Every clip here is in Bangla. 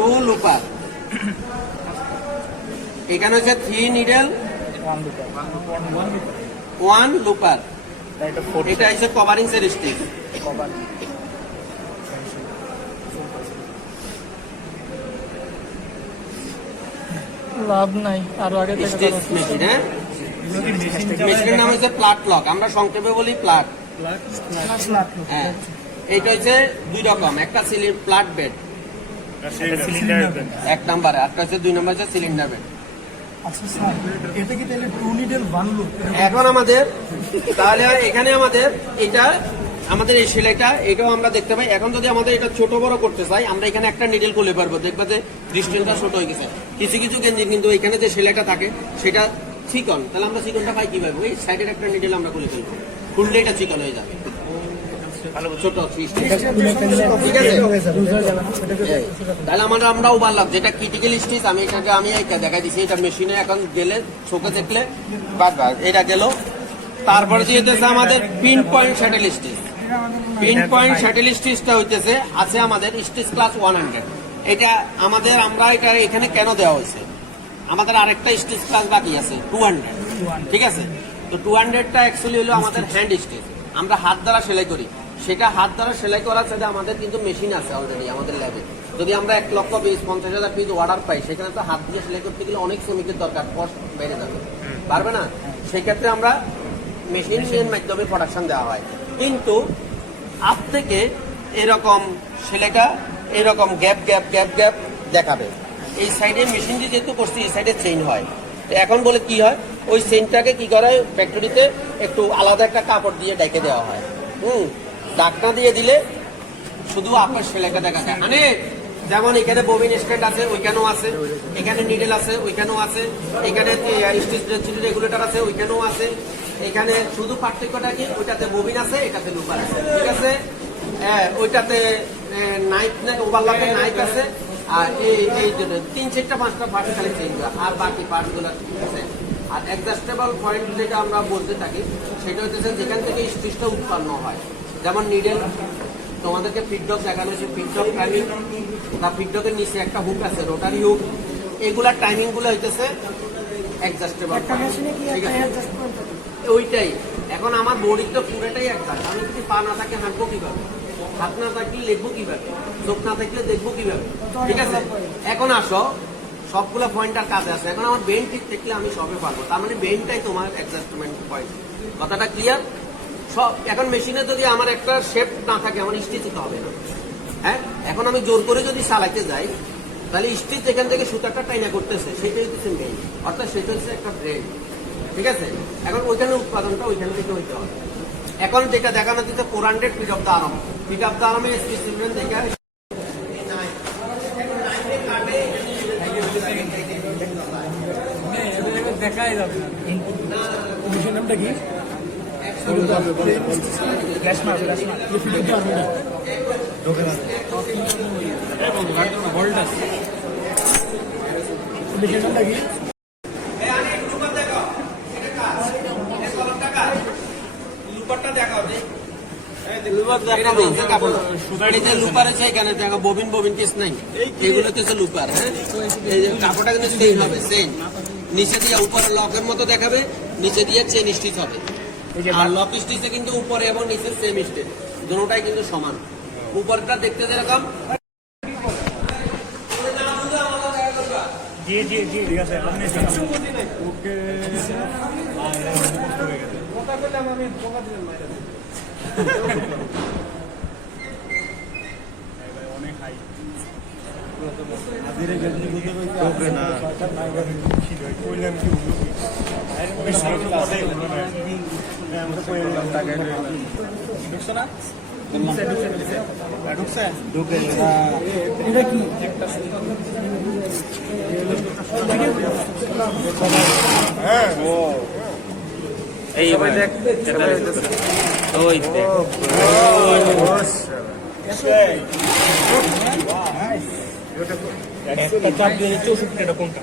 2 লুপার। এখানে হচ্ছে 3 নিডেল 1 লুপার। এটা হচ্ছে কভারিং এর স্টিক। লাভ নাই আর আগে থেকে মেশিন। হ্যাঁ, মেশিনের নাম হচ্ছে প্লাট লক, আমরা সংক্ষেপে বলি প্লাট। হ্যাঁ, এইটা হচ্ছে 2 রকম, একটা প্লাট বেড এক নাম্বার, আর একটা হচ্ছে 2 নাম্বার হচ্ছে সিলিন্ডার বেড। এখন আমাদের তাহলে এখানে আমাদের এটা আমাদের এই সেলাইটা এটাও আমরা দেখতে পাই। এখন যদি আমাদের এটা ছোট বড় করতে চাই, আমরা এখানে একটা নিডেল খুলে পারবো, দেখবা যে ডিস্টেন্সটা ছোট হয়ে গেছে। কিছু কিছু গেঞ্জি কিন্তু এখানে যে সেলাইটা থাকে সেটা চিকন, তাহলে আমরা চিকনটা পাই কিভাবে? ওই সাইডের একটা নিডেল আমরা খুলে ফেলবো, খুললে এটা চিকন হয়ে যাবে। ছোট ঠিক আছে, তাহলে আমরা ওভারলক যেটা ক্রিটিক্যাল স্টিচ, আমি এটাকে আমি দেখাই দিচ্ছি। এটা মেশিনে এখন গেলে চোখে দেখলে বাদ এটা গেল। তারপরে যেতেছে আমাদের pin point shuttle stitch. Pin point shuttle স্টিচটা হইতেছে আছে আমাদের স্টিচ ক্লাস 100। এটা আমাদের আমরা এটা এখানে কেন দেওয়া হয়েছে, আমাদের আরেকটা স্টিচ ক্লাস বাকি আছে 200। ঠিক আছে, তো 200টা অ্যাকচুয়ালি হলো আমাদের হ্যান্ড স্টিচ, আমরা হাত দ্বারা সেলাই করি। সেটা হাত দ্বারা সেলাই করার সাথে আমাদের কিন্তু মেশিন আছে অলরেডি আমাদের ল্যাবে। যদি আমরা 1 লক্ষ পিস 50,000 পিস অর্ডার পাই, সেখানে তো হাত দিয়ে সেলাই করতে গেলে অনেক শ্রমিকের দরকার, কষ্ট বেড়ে যাবে, পারবে না। সেক্ষেত্রে আমরা মেশিনের মাধ্যমে প্রোডাকশন দেওয়া হয়। কিন্তু আপ থেকে এরকম সেলাইটা এরকম গ্যাপ গ্যাপ গ্যাপ গ্যাপ দেখাবে। এই সাইডে মেশিন দিয়ে যেহেতু করছি, এই সাইডে চেইন হয়। এখন বলে কি হয়, ওই চেইনটাকে কি করে ফ্যাক্টরিতে একটু আলাদা একটা কাপড় দিয়ে ডেকে দেওয়া হয়। ডাকনা দিয়ে দিলে শুধু আপনার সেলাইটা দেখা যায়। মানে যেমন এখানে ববিন স্ট্যান্ড আছে, ওইখানেও আছে, এখানে নিডেল আছে, ওইখানেও আছে, এখানে স্টিচ রেগুলেটর আছে, ওইখানেও আছে। এখানে শুধু পার্থক্যটা কি, ওইটাতে ববিন আছে, এটাতে লুপার আছে। ঠিক আছে, ওইটাতে নাইফ ওভারলকের নাইফ আছে, আর এই 3, 4, 5টা পার্ট খালি চেঞ্জ হয়, আর বাকি পার্টগুলো ঠিক আছে। আর অ্যাডজাস্টেবল পয়েন্ট যেটা আমরা বলতে থাকি, সেটা হচ্ছে যেখান থেকে স্টিচটা উৎপন্ন হয়। যেমন নিডেল তোমাদেরকে ফিডডক দেখানো হয়েছে, ফিডডক টাইমিং, তার ফিডডকের নিচে একটা হুক আছে, রোটারি হুক। এগুলার টাইমিং গুলো হইতেছে অ্যাডজাস্টেবল। ঠিক আছে, ওইটাই। এখন আমার বডি তো পুরোটাই একটা, আমি যদি পা না থাকে হাঁটবো কিভাবে, হাত না থাকলে লিখবো কিভাবে, চোখ না থাকলে দেখবো কিভাবে। ঠিক আছে, এখন আসো সবগুলো পয়েন্টার কাজে আছে। এখন আমার বেন ঠিক থাকলে আমি সবে পারবো, তার মানে বেনটাই তোমার অ্যাডজাস্টমেন্ট পয়েন্ট। কথাটা ক্লিয়ার? সব এখন মেশিনে যদি আমার একটা শেপ না থাকে, আমার স্টিচ দিতে হবে না। হ্যাঁ, এখন আমি জোর করে যদি চালাইতে যাই, তাহলে স্টিচ যেখান থেকে সুতাটা টাইনা করতেছে সেটাই হচ্ছে মেইন, অর্থাৎ সেটা হচ্ছে একটা ব্রেড। ঠিক আছে, এখন ওইখানে উৎপাদনটা ওইখান থেকে হইতে হবে। এখন যেটা দেখানো দিচ্ছে 400 feet of the arm, feet of the আর্মে স্পেসিফিকেশন দেখে দেখাই যাবে না। মেশিন নামটা কি? ববিন ববিন কেস নাই, এগুলো হচ্ছে লুপার। হ্যাঁ, এই কাপড়টা কিন্তু চেইন হবে, চেইন নিচে দিয়ে উপরে লকের মতো দেখাবে, নিচে দিয়ে চেইন স্টিচ হবে। আর লক স্টিচে কিন্তু উপরে এবং নিচে সেম স্টিচ, দুটোটাই কিন্তু সমান। উপরটা দেখতে যেরকম একটা চাপ দিয়ে 64টা কোনটা?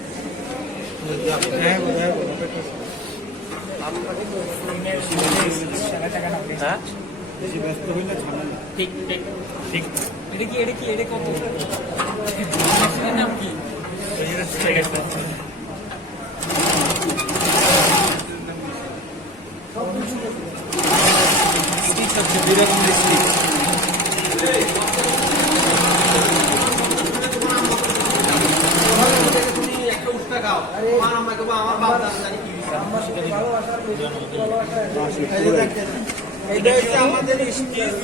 ঠিক ঠিক ঠিক। স্টিচ হচ্ছে 2 রকমের স্টিচ। একটা উষ্টা খাও আমার আম্মাকে বলো, আমার বাপ দাদা জানি কি বিষয়। এটা হচ্ছে আমাদের স্টিচ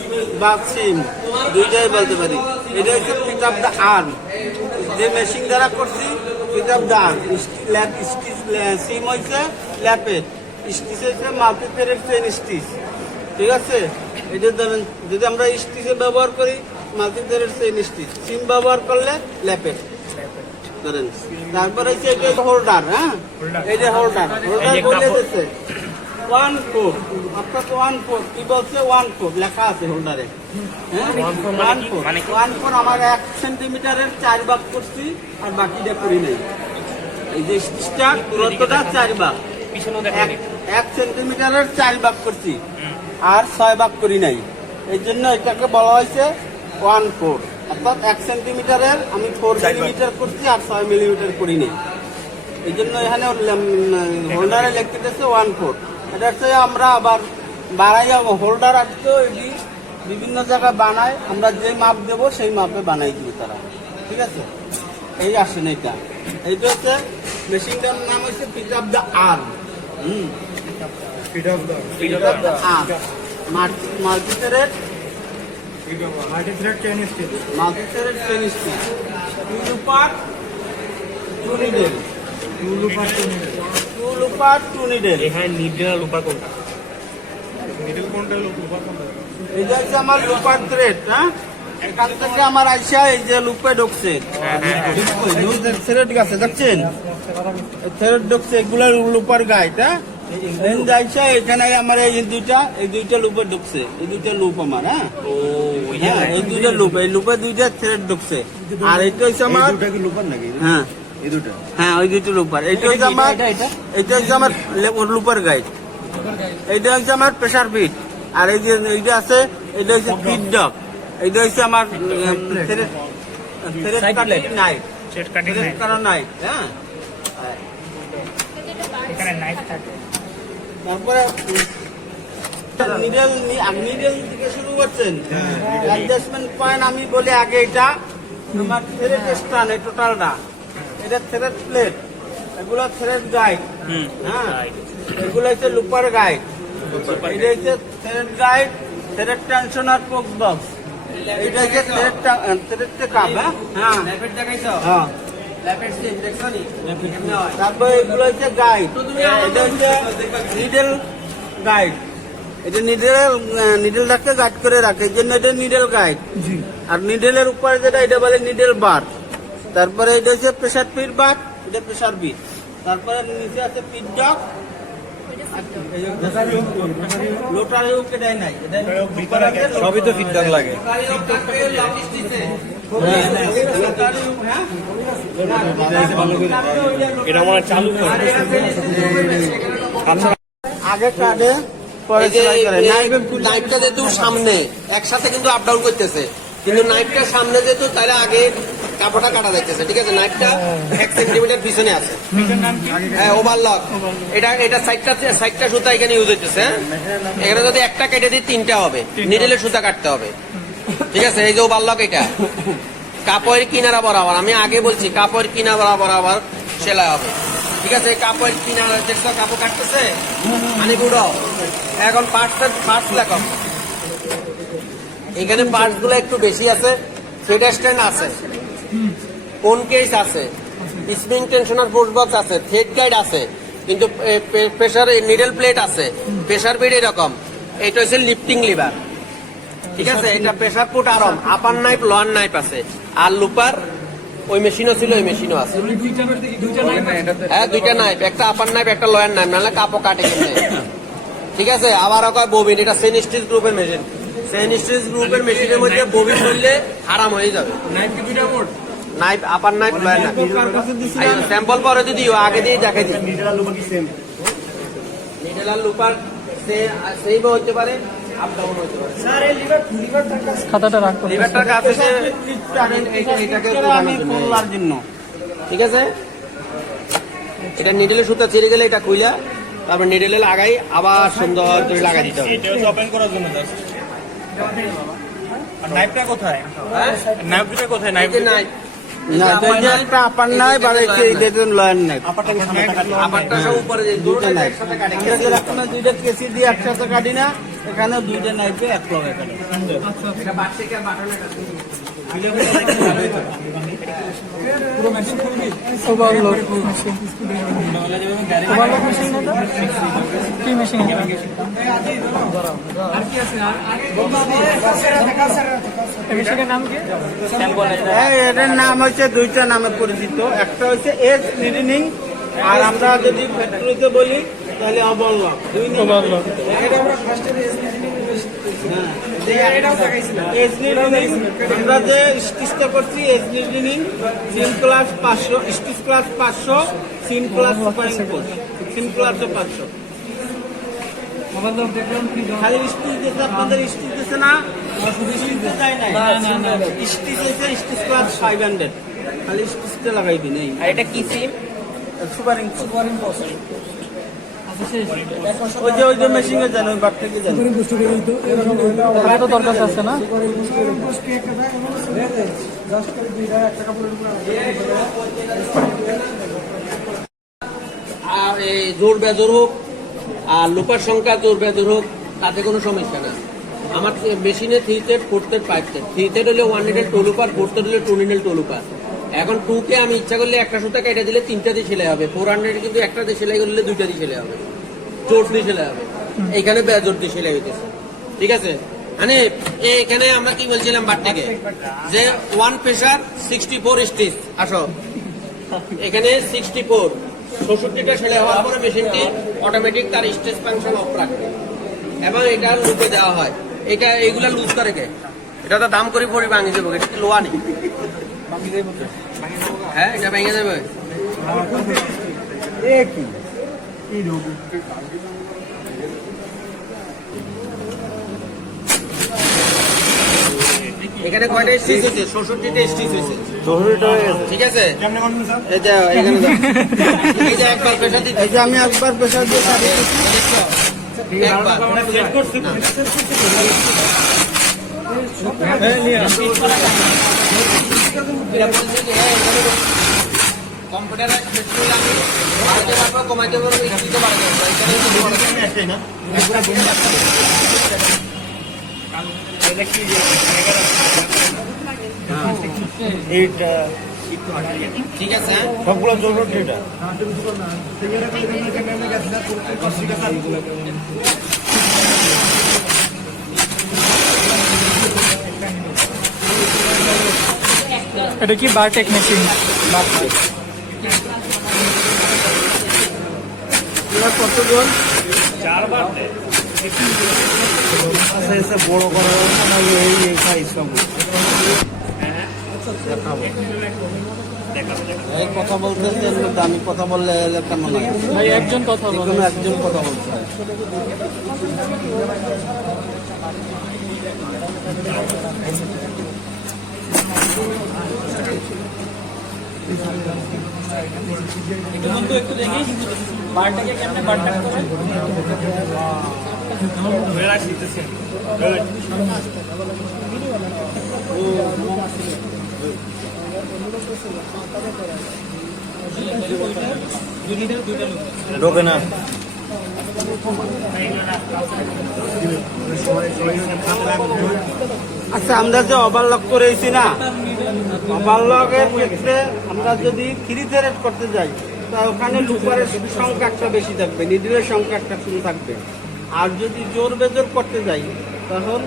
বা সিম দুইটাই বলতে পারি। এটা হচ্ছে পিক আপ দ্য আর্ম, যে মেশিন দ্বারা করছি pick up the arm. Stitch seam হয়েছে ল্যাপেট, স্টিচ হয়েছে মাল্টি থ্রেডেড চেইন স্টিচ। ঠিক আছে, এটা ধরেন যদি আমরা স্টিচে ব্যবহার করি multi threaded chain stitch, seam ব্যবহার করলে ল্যাপেট ধরেন। তারপরে হচ্ছে এটা হোল্ডার, হ্যাঁ এই যে হোল্ডার বলে দিচ্ছে 1/4, অর্থাৎ 1/4 কি বলছে 1/4 লেখা আছে হোল্ডারে, হ্যাঁ 1/4 আমার 1 সেন্টিমিটারের 4 ভাগ করছি আর বাকিটা করি নাই। এই যে স্টিচটা দূরত্বটা 4 ভাগ, 1 সেন্টিমিটারের 4 ভাগ করছি আর 6 ভাগ করি নাই। এই জন্য এটাকে বলা হয়েছে 1/4, অর্থাৎ 1 সেন্টিমিটারের আমি 4 মিলিমিটার করছি আর 6 মিলিমিটার করি নাই। এই জন্য এখানে হোল্ডারে লিখতে দিচ্ছে 1/4। এটা হচ্ছে আমরা আবার বানাই হোল্ডার আসতো এটি বিভিন্ন জায়গায় বানায়, আমরা যে মাপ দেব সেই মাপে বানাই দিবে তারা। ঠিক আছে, এই আসেন এইটা হচ্ছে মেশিনটার নাম হচ্ছে pick up the arm. Pick up the arm multi thread chain stitch, 2 looper 2 needle, 2 looper 2 needle. এখানে নিডেল আর লুপার কোনটা? এটা হচ্ছে আমার লুপার থ্রেড, হ্যাঁ এখান থেকে আমার আইসা এই যে লুপে ঢুকছে থ্রেড গেছে, দেখছেন থ্রেড ঢুকছে, এগুলো লুপার গাইড। হ্যাঁ যাইছা এখানে আমার এই দুইটা লুপে ঢুকছে, এই দুইটা লুপ আমার, হ্যাঁ এই দুইটা লুপ, এই লুপে 2টা থ্রেড ঢুকছে। আর এটা হচ্ছে আমার লুপার নাকি? হ্যাঁ হ্যাঁ ওই দুইটা লুপার। এটা হচ্ছে আমার লুপার গাইড, এইটা হচ্ছে আমার প্রেসার ফিট। আর এই যে এইটা আছে এটা হচ্ছে ফিড ডক, এইটা হচ্ছে আমার থ্রেড কাটিং নাইফ, থ্রেড কাটা নাইফ। হ্যাঁ এখানে নাইফ থাকে। তারপরে নিডেল থেকে শুরু করছেন। অ্যাডজাস্টমেন্ট পয়েন্ট আমি বলি আগে, এটা আমার থ্রেড স্টান, এই টোটালটা এটা থ্রেড প্লেট, এগুলো থ্রেড গাইড। হ্যাঁ এগুলো হচ্ছে লুপার গাইড, এটা হচ্ছে থ্রেড গাইড, থ্রেড টেনশনার পোক বক্স, এটা হচ্ছে থ্রেড কাপ। হ্যাঁ ল্যাপেট দেখাইছো? হ্যাঁ ল্যাপেট সিম দেখছো নি? তারপরে এগুলো হচ্ছে গাইড, এটা হচ্ছে নিডেল গাইড, এটা নিডেলটাকে গাইড করে রাখে, এই জন্য এটা নিডেল গাইড। আর নিডেলের উপরে যেটা এটা বলে নিডেল বার। তারপরে এটা হচ্ছে প্রেসার ফিড বার, এটা প্রেসার ফিড। তারপরে নিচে আছে ফিড ডক, লোটারি হুক এটাই নাই, সবই তো ফিডব্যাক লাগে। এটা মনে হয় চালু করে। আগে কাটে পরে সেলাই করে। নাইফটা যেহেতু সামনে একসাথে কিন্তু আপ ডাউন করতেছে, কিন্তু নাইফটা সামনে যেহেতু তাহলে আগে কাপড়টা কাটা যাইতেছে। ঠিক আছে, নাইফটা 1 সেন্টিমিটার পিছনে আছে। হ্যাঁ ওভারলক, এটা সাইডটা সুতা এখানে ইউজ হইতেছে। হ্যাঁ এখানে যদি একটা কেটে দিই 3টা হবে, নিডেলের সুতা কাটতে হবে। ঠিক আছে, এই যে ওভারলক, এটা কাপড়ের কিনারা বরাবর, আমি আগে বলছি কাপড়ের কিনারা বরাবর সেলাই হবে। ঠিক আছে, কাপড়ের কিনারা দেখছো কাপড় কাটতেছে মানে গুঁড়ো। এখন পার্টস দেখো, এখানে পার্টস গুলো একটু বেশি আছে, ফিড স্ট্যান্ড আছে, কোন কেস আছে, স্প্রিং টেনশনার ফোর্স বক্স আছে, থ্রেড গাইড আছে, কিন্তু প্রেসার নিডল প্লেট আছে, প্রেসার বিড এরকম। এটা হচ্ছে লিফটিং লিভার। ঠিক আছে, এটা প্রেসার পুট আরম, আপার নাইফ লোয়ার নাইফ আছে। আর লুপার ওই মেশিনও ছিল, ওই মেশিনও আছে। হ্যাঁ 2টা নাইফ, একটা আপার নাইফ একটা লোয়ার নাইফ, নাহলে কাপড় কাটে কেমনে। ঠিক আছে, আবার ববিন, এটা সেন স্টিচ গ্রুপের মেশিন। সেন স্টিচ গ্রুপের মেশিনের মধ্যে ববিন করলে আরাম হয়ে যাবে। নাইফ আপার নাইফ লোয়ার নাইফ স্যাম্পল পরে দিও, আগে দিয়ে দেখাই দিই। নিডেল আর লুপার সেম হতে পারে, আপ ডাউন হতে পারে। খাতাটা রাখো। লিভারটার কাছে যে এটাকে আমি করলার জন্য ঠিক আছে, এটা নিডেলের সুতা ছিঁড়ে গেলে এটা খুইলা তারপর নিডেলে লাগাই আবার সুন্দর করে লাগাই দিতে হবে। এটা হচ্ছে ওপেন করার জন্য জাস্ট। আর নাইফটা কোথায়? হ্যাঁ নাইফ দুটো কোথায়? নাইফ এই যে নাই না তো এই যে একটা আপার নাই বা এই যে লয়ার নাই আপারটা সব উপরে যে দুটো নাই একসাথে কাটে আমরা যেরকম দুইটা কেসি দিয়ে একসাথে কাটি না, এখানে দুইটা নাইফে এক লগে কাটি। এটা বাট থেকে বাটনে কাটে। Overload machine. ওভারলোড মেশিন না এটা? কি মেশিন? এই মেশিনের নাম কি? এটার নাম হচ্ছে দুইটা নামে পরিচিত, একটা হচ্ছে এজ নিডিনিং আর আমরা যদি ফ্যাক্টরিতে বলি তাহলে ওভারলক। দুই নামে ওভারলোড। এজ নিডিনিং আমরা যে স্টিচটা করছি, এজ নিডিনিং সিম ক্লাস 500, স্টিচ ক্লাস 500, সিম ক্লাস সুপারিং কোর্স, সিম ক্লাসে 500। খালি স্টিচ দিতে আপনাদের স্টিচ দিতে না, স্টিচ দিতে চাই না, স্টিচ এসে স্টিচ ক্লাস 500, খালি স্টিচটা লাগাই দিন। এই আর এটা কি সিম? সুপারিং কোর্স। ওই যে মেশিনে জানো, ওই বার থেকে জানো। তাহলে তো দরকার আছে না? আর এই জোর বেজোর হোক আর লোপার সংখ্যা জোর বেজোর হোক তাতে কোনো সমস্যা না। আমার মেশিনে 3 টেড 4 টেড 5 টেড, 3 টেড হলে 1 নিডেল 2 লুপার, 4 টেড হলে 2 নিডেল 2 লুপার। এখন 2 কে আমি ইচ্ছা করলে একটা সুতা কেটে দিলে 3টা দিয়ে সেলাই হবে, 400 কিন্তু একটা দিয়ে সেলাই করলে 2টা দিয়ে সেলাই হবে, জোর দিয়ে সেলাই হবে। এইখানে বেজোর দিয়ে সেলাই হইতেছে, ঠিক আছে। মানে এখানে আমরা কি বলছিলাম বাট থেকে যে 1 প্রেসার 64 স্টিচ। আসো এখানে 64 66টা সেলাই হওয়ার পরে মেশিনটি অটোমেটিক তার স্টেজ ফাংশন অফ রাখবে এবং এটা লুপে দেওয়া হয়। এটা এইগুলা লুজ করে কে, এটা তো দাম করে পড়ি ভাঙি যাবো, এটা কি লোয়া নেই? হ্যাঁ এটা ভেঙে যাবে। এখানে কয়টা স্টিচ হয়েছে? 66টা স্টিচ হয়েছে, ঠিক আছে। এই যে এখানে এই যে একবার প্রেসার দিতে, এই যে আমি একবার প্রেসার দিয়ে কাটি। একবার কম্পিউটারে বাড়াতে পারবো কমাইতে পারবো, স্পিডও বাড়াতে পারবো। এইটা ঠিক আছে। সবগুলো জরুরি এটা। এটা কি বারটেক মেশিন? কতজন বড় করার এই সাইজ সব এই কথা বলতেছে, দামি কথা বললে কেমন হয়? ভাই একজন কথা যে বলে। কোনো একজন কথা বলতে হয়। একটু দেখি বারটাকে কেমনে বারটাক করে। ঢোকে না। আচ্ছা আমরা যে ওভারলক করেছি না, ওভারলকের ক্ষেত্রে আমরা যদি 3 থ্রেড করতে যাই তা ওখানে লুপারের সংখ্যা একটা বেশি থাকবে, নিডলের সংখ্যা একটা কম থাকবে। আর যদি জোর বেজোর করতে যাই তখন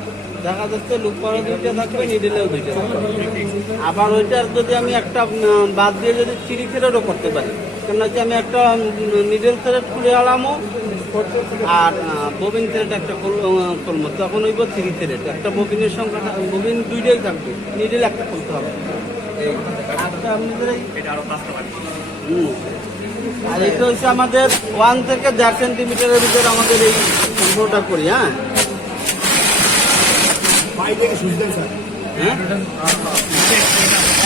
দেখা যাচ্ছে লুপারও 2টা থাকবে, নিডলেও 2টা থাকবে। আবার ওইটার যদি আমি একটা বাদ দিয়ে যদি 3 থ্রেডও করতে পারি, কেন হচ্ছে আমি একটা নিডল থ্রেড খুলে আলামও আর ববিন থ্রেড একটা করবো, তখন হইব 3 থ্রেড। একটা ববিনের সংখ্যা, ববিন 2টাই থাকবে, নিডল একটা করতে হবে। আচ্ছা আপনাদের আর এটা হচ্ছে আমাদের 1 থেকে 1.5 সেন্টিমিটারের ভিতরে আমাদের এই সম্পর্কটা করি। হ্যাঁ হ্যাঁ?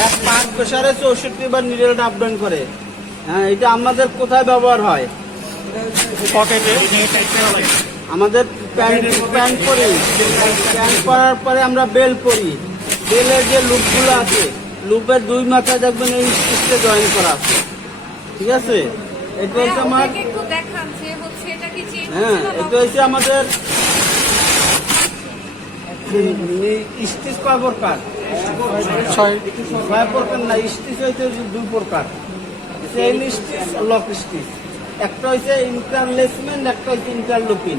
এক 5 প্রেসারে 64 বার নিডেলটা আপ ডাউন করে। হ্যাঁ, এটা আমাদের কোথায় ব্যবহার হয়? পকেটে আমাদের প্যান্ট পরি, প্যান্ট পরার পরে আমরা বেল পরি। বেলের যে লুপগুলো আছে, লুপের 2 মাথায় দেখবেন এই স্টিচে জয়েন করা আছে। ঠিক আছে, এটা হচ্ছে আমার একটু দেখান যে হচ্ছে এটা কি চেঞ্জ হ্যাঁ, এটা হচ্ছে আমাদের স্টিচ কয় প্রকার? 6 ছয় প্রকার না, স্টিচ হচ্ছে 2 প্রকার, চেইন স্টিচ, লক স্টিচ। একটা হচ্ছে ইন্টারলেসমেন্ট, একটা হচ্ছে ইন্টারলুপিং।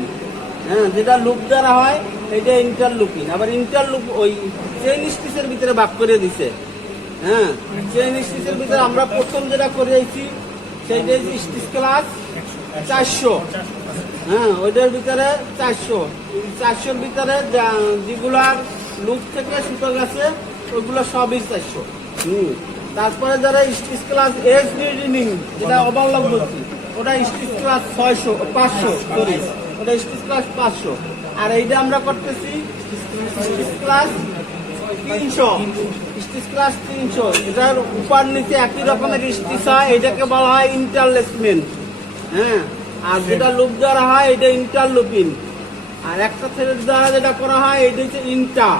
হ্যাঁ, যেটা লুপ দ্বারা হয় এটা ইন্টারলুপিং। আবার ইন্টারলুপ ওই চেইন স্টিচের ভিতরে ভাগ করে দিছে। হ্যাঁ, চেইন স্টিচের ভিতরে আমরা প্রথম যেটা করেছি সেইটা হচ্ছে স্টিচ ক্লাস 400। হ্যাঁ, ওইটার ভিতরে 400-400 ভিতরে যেগুলার লুপ থেকে সুতো গেছে ওইগুলো সবই 400। তারপরে যারা স্টিচ ক্লাস এস রিডিং, যেটা ওভারলক বলছি, ওটা স্টিচ ক্লাস 500 সরি, ওটা স্টিচ ক্লাস 500। আর এইটা আমরা করতেছি স্টিচ ক্লাস 300। স্টিচ ক্লাস 300, এটার উপর নিচে একই রকমের স্টিচ হয়, এটাকে বলা হয় ইন্টারলেসমেন্ট। হ্যাঁ, আর যেটা লুপ দ্বারা হয় এটা ইন্টারলুপিং। আর একটা থ্রেড দ্বারা যেটা করা হয় এটা হচ্ছে ইন্টার।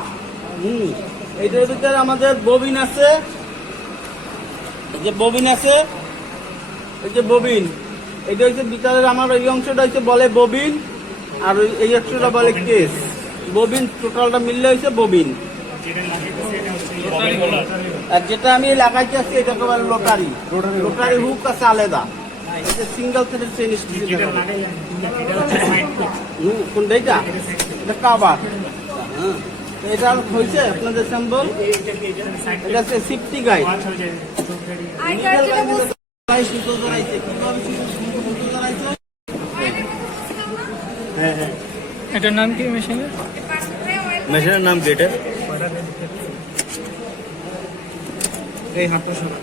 এইটার ভিতরে আমাদের ববিন আছে, এই যে ববিন আছে, এই যে ববিন, এটা হচ্ছে ভিতরের আমার এই অংশটা হচ্ছে বলে ববিন, আর এই অংশটা বলে কেস। ববিন টোটালটা মিললে হচ্ছে ববিন। আর যেটা আমি লাগাইতে আছি এটাকে বলে লোটারি। লোটারি হুক আছে আলাদা, এটা সিঙ্গেল থ্রেড চেইন স্টিচ। কোনটা এটা? এটা কাবার। হ্যাঁ, এটা হয়েছে আপনাদের স্যাম্পল। এটা হচ্ছে সিফটি গাইড। আই কার্ড যেটা বলছি সুতো ধরাইছে, কিভাবে সুতো ধরাইছে? এটার নাম কি মেশিনের? মেশিনের নাম গেটে। এই হাতটা শোনা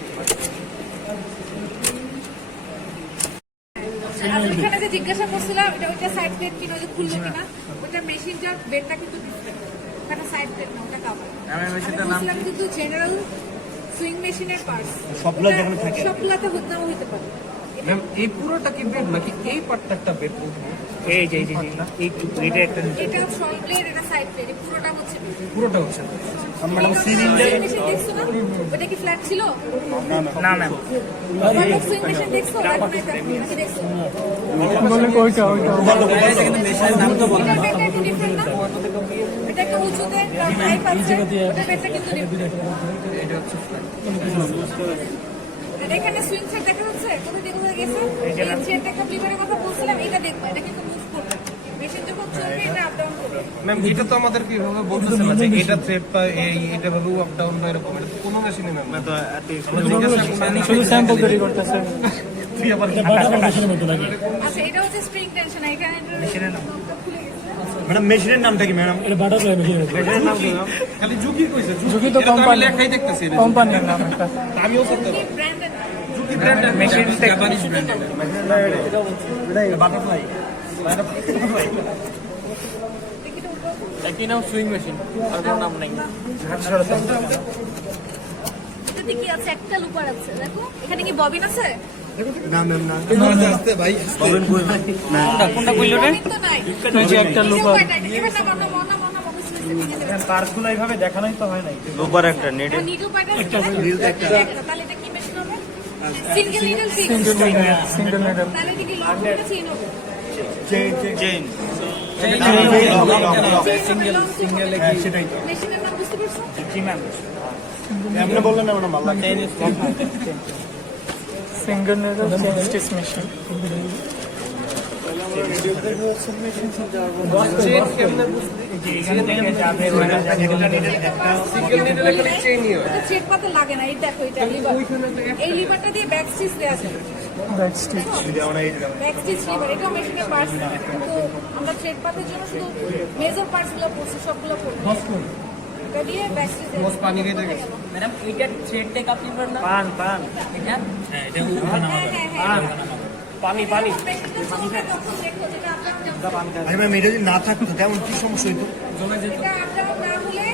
এখানে যে জিজ্ঞাসা করছিলাম এটা ওইটা সাইড প্লেট কিনা, ওই যে খুললো কিনা, ওইটা মেশিনটার বেডটা কিন্তু ডিফারেন্ট। ওটা সাইড প্লেট না, ওটা কাভার। আমি বলছিলাম কিন্তু জেনারেল সুইং মেশিনের পার্টস সবগুলো যেখানে থাকে। সবগুলাতে নাও হইতে পারে। ম্যাম এই পুরোটা কি বেড নাকি এই পার্টটা একটা বেড? এই যে এইটা একটা এটা ফ্রন্ট প্লেট, এটা সাইড প্লেট, পুরোটা হচ্ছে bed। পুরোটা হচ্ছে ম্যাডাম সুইং মেশিন দেখছো না? ওটা কি ফ্ল্যাট ছিল? না ম্যাম ওভারলক সুইং মেশিন দেখছো? এখন এটা নাকি দেখছো? বলে ওইটা এটা একটু different না? এটা একটা উঁচুতে পাইপ আছে, ওটা বেডটা কিন্তু different। আর এখানে সুইং সেট দেখা যাচ্ছে, কোথা দিয়ে কোথায় গেছে? এই চেয়ারটা একটা লিভারের কথা বলছিলাম, এটা দেখবো, এটা কিন্তু মুভ করবে। মেশিন যখন চলবে এটা আপ ডাউন করবে। ম্যাম এটা তো আমাদের কিভাবে বলতেছে না যে এটা থ্রেডটা এটা ভাবে আপ ডাউন বা এরকম, এটা তো কোনো মেশিনে না। শুধু স্যাম্পল তৈরি করতেছে। আচ্ছা, এটা হচ্ছে স্প্রিং টেনশন, এখানে মেশিনের নাম খুলে গেছে। ম্যাডাম মেশিনের নামটা কি ম্যাডাম? মেশিনের নাম কি? খালি ঝুঁকি কইছে, ঝুঁকি তো এটা আমি কোম্পানি, লেখাই দেখতেছি এটা। কোম্পানির নাম একটা। আমিও করতে কি ব্র্যান্ডের নাম? ঝুঁকি ব্র্যান্ডের মেশিন জাপানিজ ব্র্যান্ডের। বাটারফ্লাই। দেখি তো উল্টো। একই নাম সুইং মেশিন, আর কোনো নাম নাই। এটাতে কি আছে? একটা লুপার আছে, দেখো। এখানে কি ববিন আছে? না ম্যাম না। আস্তে ভাই বলেন কই না। কোনটা কইলো রে? ববিন তো নাই। ওই যে একটা লুপার। এবার না মনা মনা মনা ববিন সুইচ। তারগুলো এইভাবে দেখানোই তো হয় নাই। লোপার একটা নেটে। নিডল পার্ট আছে একটা। তাহলে এটা কি মেশিন হবে? Single needle fix. সিঙ্গেল নেডল। তাহলে কি লক হবে চেইন হবে? চেইন। সিঙ্গেল সেটাই। মেশিনের নাম বুঝতে পারছো? জি ম্যাম। আপনি বললেন না ম্যাডাম আল্লাহ। Single needle chain stitch machine. Single নিডলে খালি চেইনই হয়। এটা চেক পাতা লাগে না, এই দেখো এটা লিভার। এই লিভারটা দিয়ে ব্যাক স্টিচ দেয়া যায়। Back stitch. Back stitch liver, এটা মেশিনের পার্টস না। কিন্তু আমরা থ্রেড পাতের জন্য শুধু মেজর পার্টস গুলো পড়ছি, সবগুলো পড়ছি। এটা দিয়ে ব্যাক স্টিচ বস পানি খেতে গেছে। ম্যাডাম এইটা থ্রেড টেক আপ লিভার না? পান এটা হ্যাঁ হ্যাঁ। পানি মেশিনটা চলবে তখন দেখো যেটা আপনার আরে ম্যাম এটা যদি না থাকতো তেমন কি সমস্যা হইতো? এটা আপনার না হলে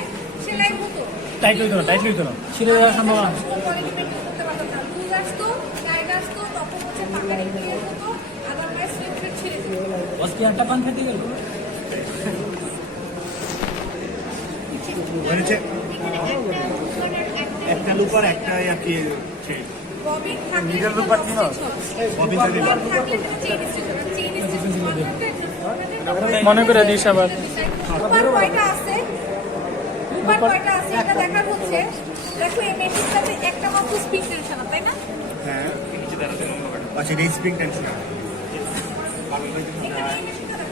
টাইট হইতো না, টাইট হইতো না। ছিঁড়ে যাওয়ার সম্ভাবনা আছে। কোয়ালিটি মেনটেন করতে পারতাম না। লুজ আসতো, টাইট আসতো, তখন হচ্ছে পাকা ক্লিয়ার হতো, আদারওয়াইজ সুইং ফিট ছিঁড়ে যেত। আজকে একটা পান খেতে গেল হয়েছে একটা লুপার একটা আর কি ববিন থাকলে নিজের সেটা লুপার lock ছিল? stitch হয়। ববিন ববিন থাকলে থাকলে সেটা চেইন স্টিচ হবে। চেইন স্টিচ মনে করে দিস আবার লুপার কয়টা আছে? লুপার কয়টা আছে এটা দেখার হচ্ছে, দেখো এই মেশিনটাতে একটা মাত্র স্প্রিং টেনশন তাই না? হ্যাঁ আচ্ছা এই স্প্রিং টেনশন এখানে এই মেশিনটা দেখো।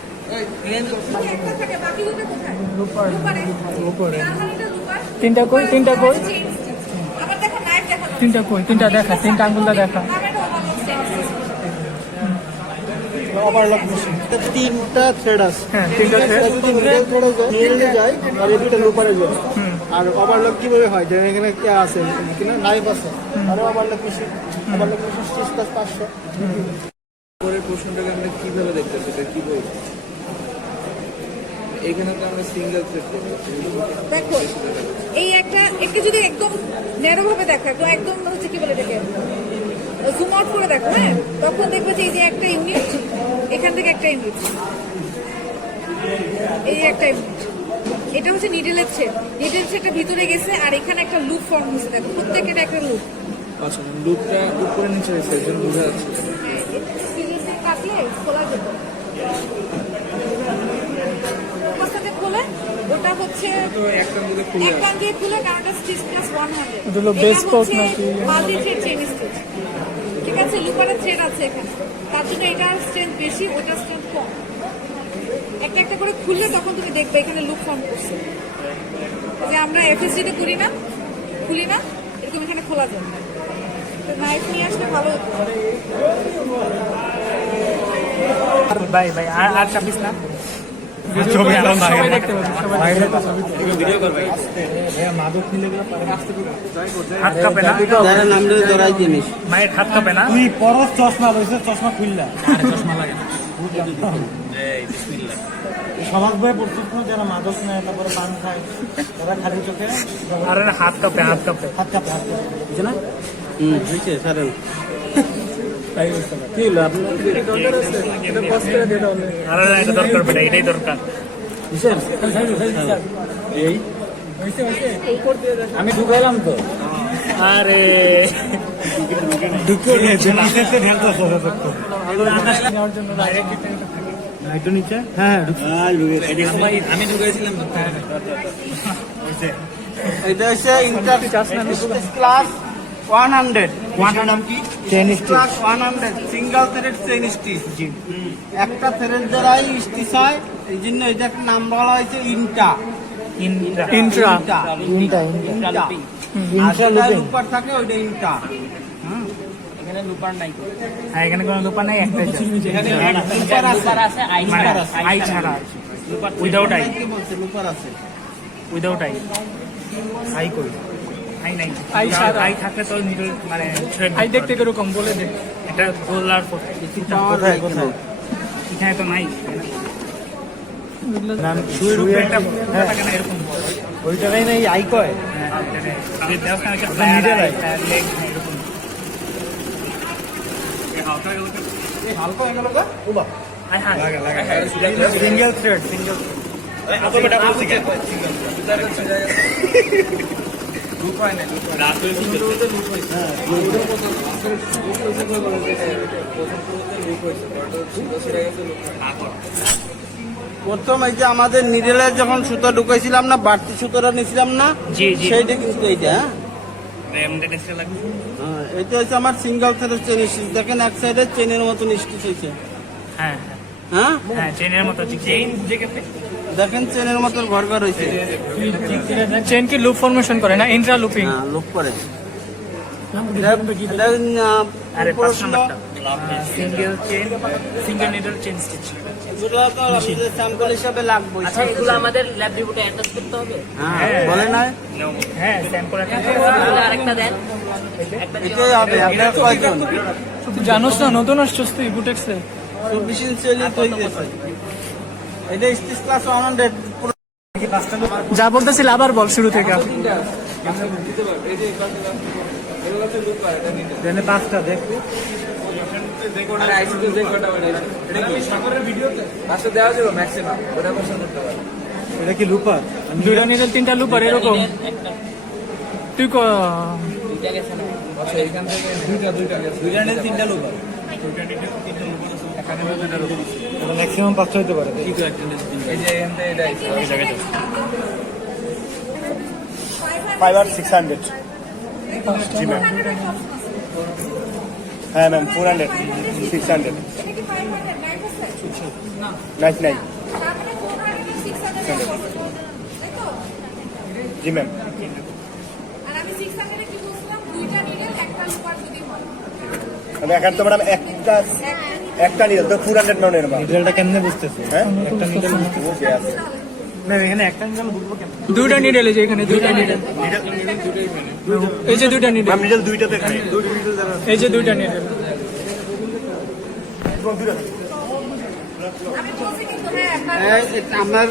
একটা থাকে, বাকি দুটো কোথায়? লুপারে। আলমারিটা লুপার। তিনটা কই? তিনটা কই? Chain stitch. আবার দেখো নাইফ দেখা যাচ্ছে। তিনটা কই? তিনটা দেখা, তিনটা আঙ্গুলটা দেখা। আবার overlock chain stitch. Overlock machine তিনটা থ্রেড আছে হ্যাঁ তিনটা thread। মিডলে যায় আর এটা লুপারে যায় আর ওভারলক কিভাবে হয় যেমন এখানে কি আছে কিনা নাইফ আছে আর ওভারলক মেশিন স্টিচ কাজ 500 পরের প্রশ্নটাকে আমরা কিভাবে দেখতেছি, এটা কি বই? এখানে তো আমরা সিঙ্গেল থ্রেড দেখো এই একটা যদি একদম ন্যারো ভাবে দেখো, একদম হচ্ছে কি বলে এটাকে জুম আউট করে দেখো, হ্যাঁ, তখন দেখবে যে এই যে একটা ইউনিট, এখান থেকে একটা ইউনিট, এই যে একটা ইউনিট, এটা হচ্ছে নিডেলের থ্রেড। নিডেল থ্রেডটা ভিতরে গেছে আর এখানে একটা লুপ ফর্ম হয়েছে, দেখো প্রত্যেকটা একটা লুপ। আচ্ছা, লুপটা উপরে নিচে হয়েছে, এর জন্য বোঝা যাচ্ছে। সিরিয়াসলি কাটলে খোলা যেত, সাথে খোলে ওটা হচ্ছে একটা মধ্যে খুলে এক কান দিয়ে খুলে, কারণ এটা স্টিচ প্লাস 100। এটা হলো base coat নাকি? মাল্টি থ্রেড চেইন স্টিচ, ঠিক আছে। লুপারের থ্রেড আছে এখানে, তার জন্য এটার স্ট্রেংথ বেশি, ওটার স্ট্রেংথ কম। একটা একটা করে খুললে তখন তুমি দেখবে এখানে লুপ ফর্ম করছে, যে আমরা এফএসডি তে করি না, খুলি না, এরকম এখানে খোলা যায়। নাইফ নিয়ে আসলে ভালো হতো। ভাই ভাই আর চাপিস না, সবাই দেখতে পাবে, সবাই দেখতে পাবে। হাত কাঁপে না, যারা নাম ধরে জড়াই জিনিস মায়ের হাত কাঁপে না। তুই পরশ চশমা রয়েছে, চশমা খুললা সমাজ বয়ে পড়ছিস না, যারা মাদক নেয় তারপরে পান খায় তারা খালি চোখে আর হাত কাঁপে, হাত কাঁপে। হাত কাঁপে হাত কাঁপে বুঝছে না? বুঝছে স্যারের কি হলো আপনার এটা দরকার আছে? এটা পজ করে দিয়ে দাও। আর এটা দরকার বেটা, এটাই দরকার। এই আমি ঢুকাইলাম তো আরে ঢুকে নিয়েছে নেওয়ার জন্য একটু নিচে হ্যাঁ আমি ঢুকাইছিলাম তো। এটা হচ্ছে ইন্টার ক্লাস 100 ওয়াটার নাম কি? Chain class 100 single thread chain stitch. একটা থ্রেড দ্বারাই স্টিচ হয়, এই জন্য এটার নাম বলা হয়েছে ইন্টা। ইন্ট্রা লুপার থাকে ওইটা ইন্টা। এখানে লুপার নাই। হ্যাঁ, এখানে কোনো দোকান নাই, একটাই লুপার আছে, আই ছাড়া, উইদাউট আই, কি বলছে লুপার আছে। Without I. আই কই আই নাই, আই ছাড়া। আই থাকলে তো নিডল মানে thread আই দেখতে কিরকম বলে দে। এটা গোলার পর কোথায় কোথায় এখানে তো নাই। বুঝলে? সুইয়ের উপরে একটা থাকে না এরকম। ওইটাই না এই আই কয় হ্যাঁ, এটা দেওয়া থাকে একটা middle eye। লেগ এরকম। হালকা হয়ে গেল গা? আই হ্যাঁ, সিঙ্গেল থ্রেড সিঙ্গেল প্রথম এই যে আমাদের নিডেলে যখন সুতো ঢুকাইছিলাম না, বাড়তি সুতোটা নিয়েছিলাম না, জি জি, সেইটা কিন্তু এইটা। এমনি টেস্টে লাগবে। এটা হচ্ছে আমার সিঙ্গেল থ্রেড চেন স্টিচ। দেখেন এক সাইডে চেনের মতন স্টিচ হয়েছে, হ্যাঁ হ্যাঁ হ্যাঁ, চেনের মতো চেইন যে ক্ষেত্রে দেখেন চেনের মতন ঘর ঘর হয়েছে। চেন কি লুপ ফরমেশন করে না ইন্ট্রা লুপিং? হ্যাঁ, লোক করে আরে 5 নাম্বারটা single chain, single needle chain stitch. Sample হিসাবে লাগবে। আচ্ছা, এগুলো আমাদের ল্যাব রিপোর্টে অ্যাটাচ করতে হবে। হ্যাঁ, বলে না হ্যাঁ, স্যাম্পল একটা তাহলে আরেকটা দেন, একটা দিয়ে এটাই হবে। আপনার কয়জন? তুই জানোস না, নতুন আসছিস তুই বুটেক্সে। 24 ইঞ্চি তৈরি গেছে। এটা স্টিচ ক্লাস 100 যা বলতেছিল আবার বল শুরু থেকে। এখানে 5টা দেখো। এটা কি লুপার? দুইটা নিডেল, তিনটা লুপার এরকম। তুই দুইটা গেছে না ম্যাক্সিমাম 5টা হতে পারে। 5 আর 600 জি ম্যাম। 400 একটা option আছে। হ্যাঁ ম্যাম 400 600 এটা কি 500 নাইট আছে? নাইস নাই। তার মানে 400 আর 600 এর possible, তাই তো? জি ম্যাম। আর আমি 600 এ কি বলছিলাম, দুইটা নিডেল একটা লুপার যদি হয়। আমি এখন তো ম্যাডাম একটা নিডল তো 400 নাও নেন নিডলটা কেমনে বুঝতেছে? হ্যাঁ একটা নিডল বুঝতেছে আছে না এখানে একটা নিডল বুঝবো কেমনে? দুইটা নিডেল, এই যে এখানে দুইটা নিডেল, এই যে দুইটা নিডেল, ম্যাম নিডল দুইটাতে এখানে এই যে দুইটা নিডেল। আমি বলছি কিন্তু হ্যাঁ একটা আমার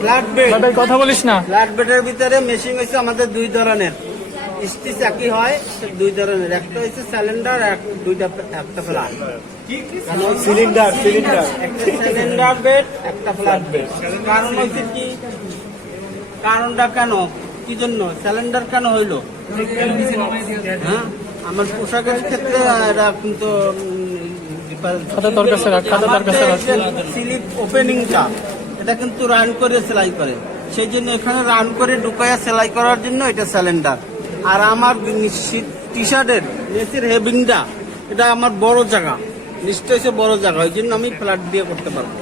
ফ্ল্যাট বেড, ভাই কথা বলিস না। ফ্ল্যাট বেডের ভিতরে মেশিন হচ্ছে আমাদের দুই ধরনের, স্টিচ একই হয়, দুই ধরনের, একটা হচ্ছে সিলিন্ডার আর একটা ফ্ল্যাট। সিলিন্ডার একটা সিলিন্ডার বেড, একটা ফ্ল্যাট বেড। কারণ হচ্ছে কি, কারণটা কেন, কি জন্য সিলিন্ডার কেন হইলো? হ্যাঁ, আমার পোশাকের ক্ষেত্রে এটা কিন্তু খাতা তোর কাছে রাখ, খাতা তোর কাছে রাখ। স্লিপ ওপেনিংটা এটা কিন্তু রান করে সেলাই করে, সেই জন্য এখানে রান করে ঢুকাইয়া সেলাই করার জন্য এটা সিলিন্ডার। আর আমার টি শার্টের নিচের হেভিংটা এটা আমার বড় জায়গা, নিশ্চয় সে বড় জায়গা, ওই জন্য আমি ফ্ল্যাট দিয়ে করতে পারবো।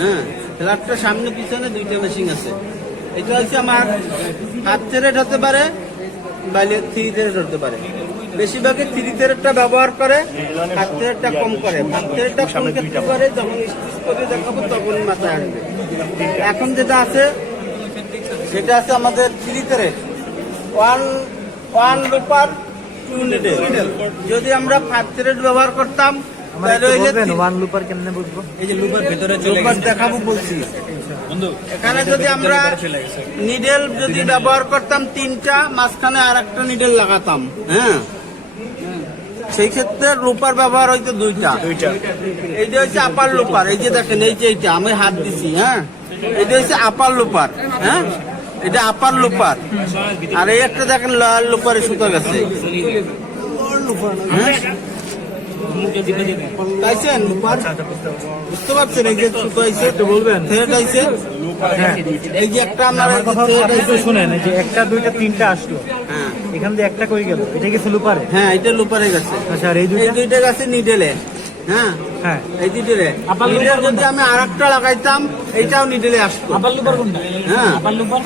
হ্যাঁ, ফ্ল্যাটটা সামনে পিছনে দুইটা মেশিন আছে। এটা হচ্ছে আমার হাত থ্রেড হতে পারে, বাইরে 3 থ্রেড হতে পারে। বেশিরভাগই 3 থ্রেডটা ব্যবহার করে, হাত থ্রেডটা কম করে। হাত থ্রেডটা কোন ক্ষেত্রে করে, যখন স্টিচ করে দেখাবো তখন মাথায় আসবে। এখন যেটা আছে সেটা আছে আমাদের 3 থ্রেড, ওয়ান লুপার 2 নিডেল। যদি আমরা 5 থ্রেড ব্যবহার করতাম তাহলে ওয়ান লুপার কেমনে বুঝবো? এই যে লুপার ভেতরে লুপার দেখাবো বলছি। এখানে যদি আমরা নিডেল যদি ব্যবহার করতাম 3টা, মাঝখানে আর একটা নিডেল লাগাতাম, হ্যাঁ, সেই ক্ষেত্রে লুপার ব্যবহার হইতো 2টা। এইটা হচ্ছে আপার লুপার, এই যে দেখেন, এই যে এইটা আমি হাত দিছি, হ্যাঁ, এটা হচ্ছে আপার লুপার, হ্যাঁ, এটা আপার লুপার। আর এই একটা দেখেন লাল লুপারে সুতো গেছে, হ্যাঁ, পাইছেন লুপার? বুঝতে পারছেন? এই যে সুতো আইছে, বলবেন থ্রেড আইছে, এই যে একটা আমার থ্রেড আইছে, শুনেন, এই যে একটা দুইটা তিনটা আসলো, হ্যাঁ এখান থেকে একটা কই গেল? এটা গেছে লুপারে? হ্যাঁ, এটা লুপারে গেছে। আচ্ছা, আর এই এই দুইটা? দুইটা গেছে নিডেলে, হ্যাঁ, হ্যাঁ, এই নিডেলে। নিডেল যদি আমি আর একটা লাগাইতাম এইটাও নিডেলে আসতো, হ্যাঁ।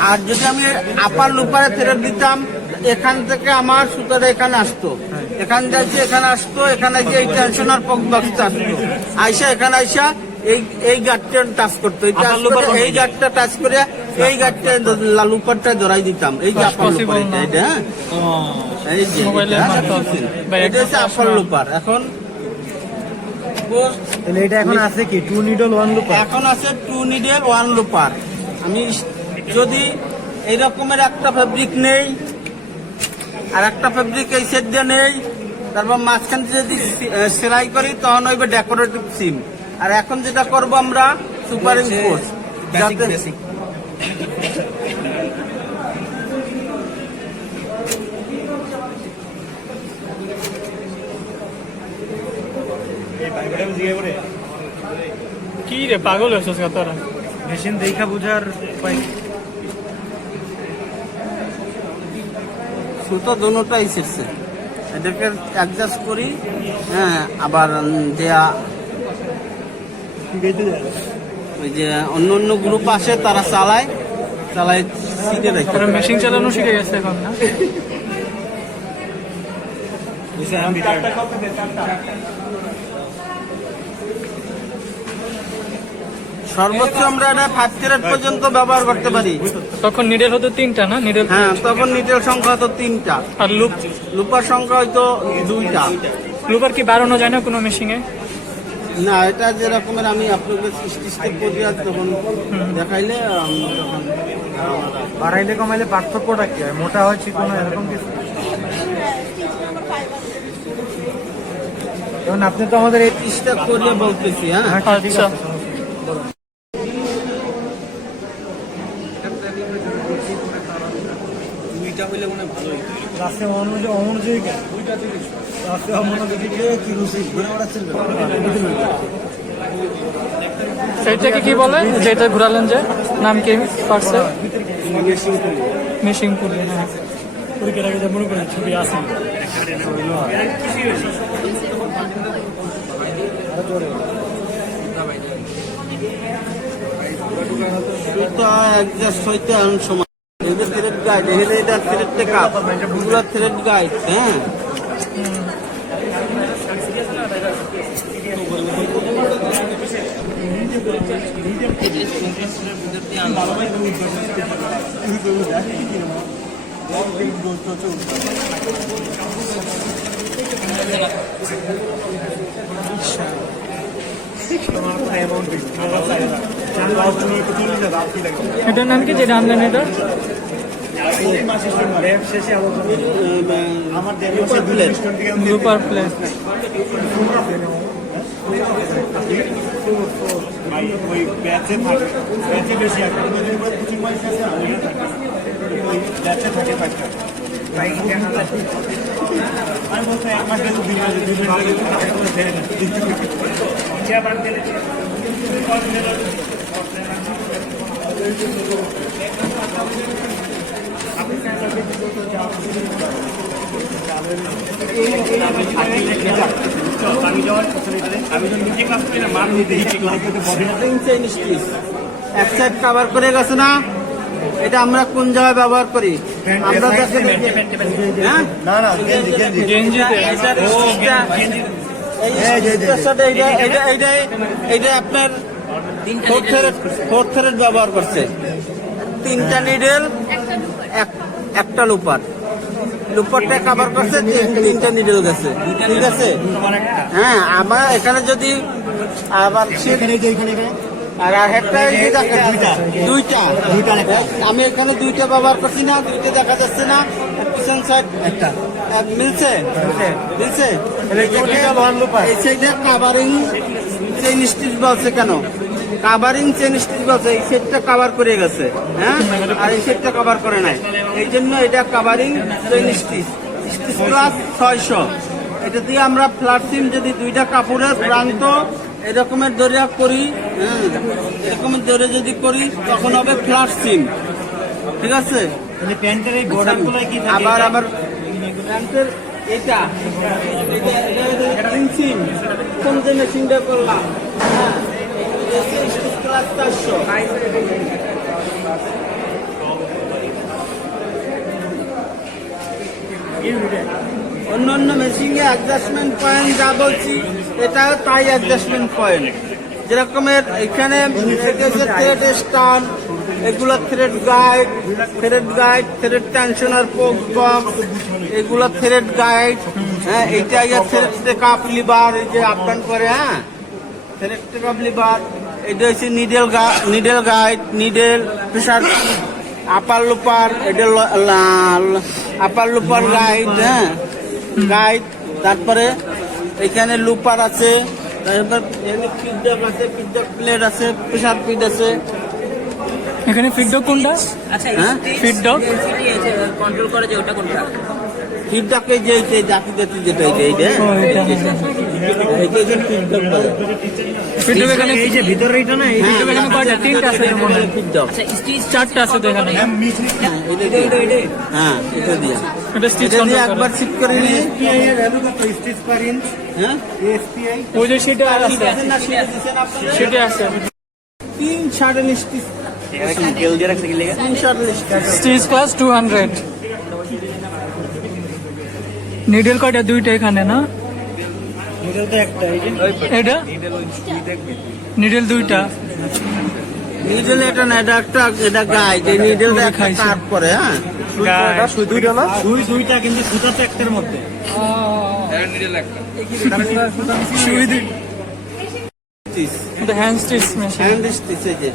আর যদি আমি আপার লুপারে থ্রেড দিতাম, এখান থেকে আমার সুতোটা এখানে আসতো, এখান যাইছে এখানে আসতো, এখানে যে এই টেনশনার পক বক্সটা আসতো, আইসা এখানে আইসা এই গাঁটটা টাচ করতো, এই গাঁটটা টাচ করে এই গাঁটটা লুপারটা ধরাই দিতাম। এই যে আপার লুপার, এটা হ্যাঁ, এই যে এটা হচ্ছে আপার লুপার। এখন তাহলে এটা এখন আছে কি 2 নিডল 1 লুপার? এখন আছে 2 নিডেল 1 লুপার। আমি যদি এই রকমের একটা ফেব্রিক নেই আর একটা ফেব্রিক এই সেট দিয়ে নেই, তারপর মাঝখান যদি সেলাই করি তখন হইবে ডেকোরেটিভ সিম। আর এখন যেটা করব আমরা সুপার ইম্পোজ, যাতে কি রে পাগল হয়েছিস তোরা? মেশিন দেখা বুঝার উপায় কি? সুতো দুটোটাই ছিঁড়ছে, এটাকে অ্যাডজাস্ট করি, হ্যাঁ। আবার ওই যে অন্য অন্য গ্রুপ আসে, তারা চালায় সিটে রেখে। তোরা মেশিন চালানো শিখে গেছে এখন না? সর্বোচ্চ আমরা এটা 5 থ্রেড পর্যন্ত ব্যবহার করতে পারি। তখন নিডেল হতো 3টা না? নিডেল, হ্যাঁ, তখন নিডেল সংখ্যা হতো 3টা, আর লুপার সংখ্যা হয়তো 2টা। লুপার কি বাড়ানো যায় না কোনো মেশিনে? না, এটা যে রকমের আমি আপনাকে স্টিচটা করি আর তখন দেখাইলে তখন বাড়াইলে কমাইলে পার্থক্যটা কি হয়? মোটা হয় চিকন হয় এরকম কিছু? যেমন আপনি তো আমাদের এই স্টিচটা করিয়ে বলতেছি। হ্যাঁ, আচ্ছা রাস্তায় অনুযায়ী কেন রাস্তায় অমনোযোগী কি রুচি ঘুরে বেড়াচ্ছেন সেইটাকে কি বলে যেটা ঘুরালেন যে নাম কি পার্সে মেশিং পুলি? হ্যাঁ পরীক্ষার আগে মনে করেন ছবি আসে এটা অ্যাডজাস্ট হইতে অনেক সময় এটা থ্রেড গাইড, এটা থ্রেড টেকআপ, এগুলো থ্রেড গাইড। হ্যাঁ, এটার নাম কি যেটা আনলেন? এটা সুপার প্লেস। ওই ব্যাচে থাকে, ব্যাচে বেশি আছে কিছু মাইস আছে ওই ব্যাচে থাকে পাঁচটা। আমি বলতে এক মাস গেলে দুই এক সাইড কভার করে গেছে না, এটা আমরা কোন জায়গায় ব্যবহার করি? আমরা হ্যাঁ, না না গেঞ্জি গেঞ্জি গেঞ্জিতে এইটা আপনার ফোর্থ থ্রেড ব্যবহার করছে, 3টা নিডেল, একটা লুপার, লুপারটা কভার করছে, 3টা নিডেল গেছে। ঠিক আছে, হ্যাঁ। আমার এখানে যদি আবার আর একটা দুইটা আমি এখানে 2টা ব্যবহার করছি না, 2টা দেখা যাচ্ছে না, পিছন সাইড একটা মিলছে মিলছে। এই সাইডে কাভারিং চেইন স্টিচ বলছে, কেন কাভারিং চেইন স্টিচ বলছে? এই সেটটা কভার করে গেছে, হ্যাঁ, আর এই সেটটা কভার করে নাই, এই জন্য এটা covering chain stitch, stitch plus 600। এটা দিয়ে আমরা ফ্ল্যাট সিম যদি 2টা কাপড়ের প্রান্ত এরকমের দরে করি, হ্যাঁ, এরকমের দরে যদি করি তখন হবে ফ্ল্যাট সিম। ঠিক আছে, প্যান্টের এই বর্ডারগুলো কি আবার আমার প্যান্টের এটা সিম কোন যে মেশিনটা করলাম, হ্যাঁ, ক্লাস 400। অন্য অন্য মেশিনে অ্যাডজাস্টমেন্ট পয়েন্ট যা বলছি এটা তাই অ্যাডজাস্টমেন্ট পয়েন্ট। যেরকমের এখানে থ্রেড স্টান, এগুলো থ্রেড গাইড, থ্রেড টেনশনার পোক বক্স, এগুলো থ্রেড গাইড। হ্যাঁ, এটা থ্রেড টেকআপ লিভার, এই যে আপ ডাউন করে, হ্যাঁ, থ্রেড টেকআপ লিভার। এটা হচ্ছে নিডেল গাইড, নিডেল প্রেশার, আপার লুপার, এটা আপার লুপার গাইড, হ্যাঁ, গাইড। তারপরে এখানে লুপার আছে, তারপর এখানে ফিডব্যাক আছে, ফিডব্যাক প্লেট আছে, প্রেশার ফিড আছে। এখানে ফিডব্যাক কোনটা? হ্যাঁ, ফিডব্যাক কন্ট্রোল করে যে ওটা কোনটা? ফিডব্যাকে যে জাতি জাতি যেটা এইটা ফিডব্যাক এখানে এই যে ভিতরে এটা না, ফিডব্যাক এখানে কয়টা? 3টা আছে মনে হয়। ফিডব্যাক, আচ্ছা স্টিচ 4টা আছে তো এখানে। হ্যাঁ, এটা দিয়ে এটা স্টিচ এটা দিয়ে কন্ট্রোল একবার করে। শিফট করে নিয়ে, এসপিআই এর ভ্যালু কত? স্টিচ পার ইঞ্চ হ্যাঁ, এসপিআই ওই যে সেটা আছে, না সেটা দিচ্ছেন আপনারা সেটা আছে। 3 shuttle stitch, 3 shuttle stitch. Stitch class 200। Needle কয়টা? 2টা এখানে না, মিডল তো একটা, এই যে এটা নিডেল 2টা। নিডেল এটা না, এটা একটা, এটা গাইড, এই নিডেলটা একটা তারপরে, হ্যাঁ, দুইটা কিন্তু সুতা তো একটার মধ্যে। সুই দুই stitch, hand stitch machine. Hand stitch এই যে।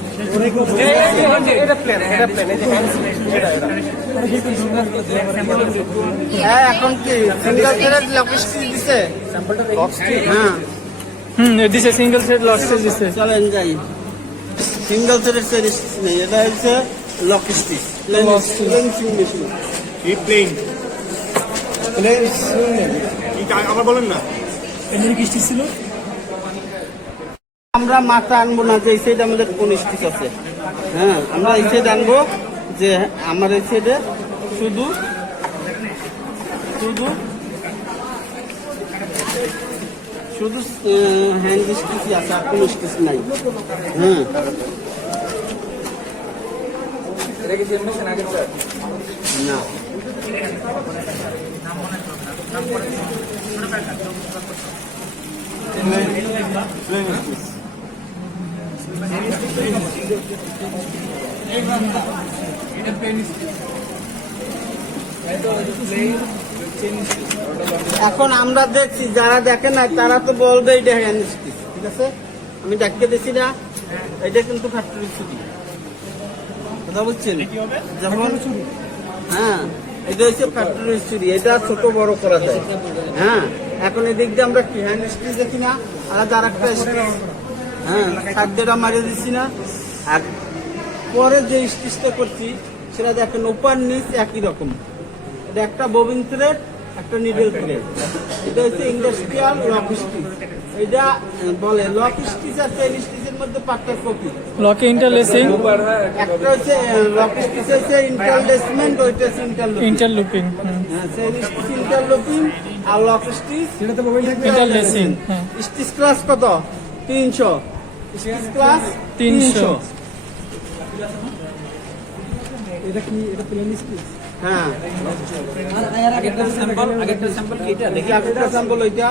হ্যাঁ, এখন কি সিঙ্গেল থ্রেড লক স্টিচ দিছে? হ্যাঁ, দিছে সিঙ্গেল থ্রেড লক স্টিচ দিছে। চলেন যাই। সিঙ্গেল থ্রেড স্টিচ নেই, এটা হচ্ছে lock stitch, plain sewing machine. এই প্লেন আবার বলেন না। এমনি কি স্টিচ ছিল? আমরা মাথা আনবো না যে এই সাইডে আমাদের কোন স্টিচ আছে। হ্যাঁ, আমরা এই সাইড আনবো যে আমার এই সাইডে শুধু শুধু শুধু হ্যান্ড স্টিচই আছে, আর কোনো স্টিচ নাই। হ্যাঁ, না এখন আমরা দেখছি, যারা দেখে না তারা তো বলবে এটা হ্যান্ড স্টিচ। ঠিক আছে, আমি দেখতে দিচ্ছি না, এটা কিন্তু ফ্যাক্টরি ছুটি। কথা বলছেন যখন, হ্যাঁ এটা হচ্ছে ফ্যাক্টরি ছুরি, এটা ছোট বড় করা যায়। হ্যাঁ, এখন এদিক দিয়ে আমরা কি হ্যান্ড স্টিচ দেখি না, আলাদা আর একটা স্টিচ, হ্যাঁ খাদ্যটা মারিয়ে দিচ্ছি না। আর পরে যে স্টিচটা করছি সেটা দেখেন ওপার নিচ একই রকম। এটা একটা ববিন থ্রেড, একটা নিডল থ্রেড। এটা হচ্ছে ইন্ডাস্ট্রিয়াল লক স্টিচ। এটা বলে লক স্টিচ আর চেইন স্টিচের মধ্যে পার্থক্য কি? লকে ইন্টারলেসিং, একটা হচ্ছে লক স্টিচ হচ্ছে ইন্টারলেসমেন্ট, ওইটা হচ্ছে ইন্টারলুপিং। ইন্টারলুপিং। হ্যাঁ, চেইন স্টিচ ইন্টারলুপিং আর লক স্টিচ ইন্টারলেসিং। হ্যাঁ, স্টিচ ক্লাস কত? 300। Stitch class 300। হ্যাঁ, আগেরটা স্যাম্পল কি এটা? দেখি আগেরটা স্যাম্পল ওইটা।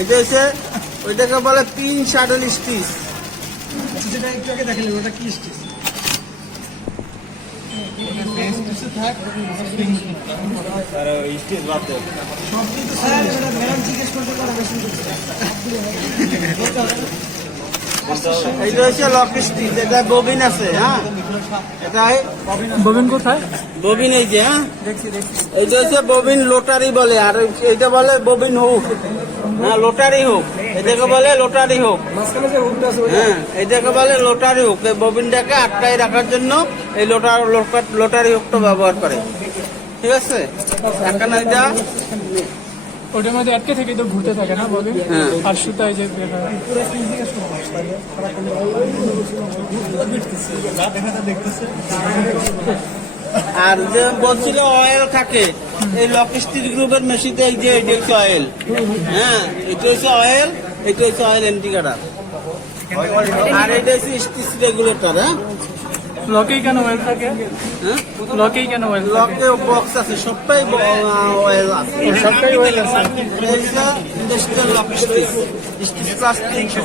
এটা হচ্ছে ওইটাকে বলে পিন শাটল স্টিচ। স্টিচ বাদ দেন। এটা হচ্ছে লক স্টিচ, এটা ববিন আছে। হ্যাঁ, এটা ববিন কোথায়? ববিন এই যে, হ্যাঁ এটা হচ্ছে ববিন লোটারি বলে, আর এইটা বলে ববিন হুক। হ্যাঁ, লোটারি হুক, এটাকে বলে লোটারি হুক। হ্যাঁ, এটাকে বলে লোটারি হুক। এই ববিনটাকে আটকায় রাখার জন্য এই লোটারি হুকটা ব্যবহার করে। ঠিক আছে, এখন এটা ওটার মধ্যে আটকে থেকে তো ঘুরতে থাকে না ববিন? হ্যাঁ। আর সুতায় যে বের হয়। আর যে বলছিল অয়েল থাকে, এই লক স্টিচ গ্রুপের মেশিতে এই যে এটা হচ্ছে অয়েল। হ্যাঁ, এটা হচ্ছে অয়েল, এটা হচ্ছে অয়েল ইন্ডিকেটর, আর এটা হচ্ছে স্টিচ রেগুলেটর। হ্যাঁ, লকেই কেন ওয়েল থাকে? হ্যাঁ, লকেই কেন ওয়েল থাকে? লকে বক্স আছে, সবটাই অয়েল আছে, সবটাই ওয়েল আছে। Industrial lock stitch, stitch plus 300।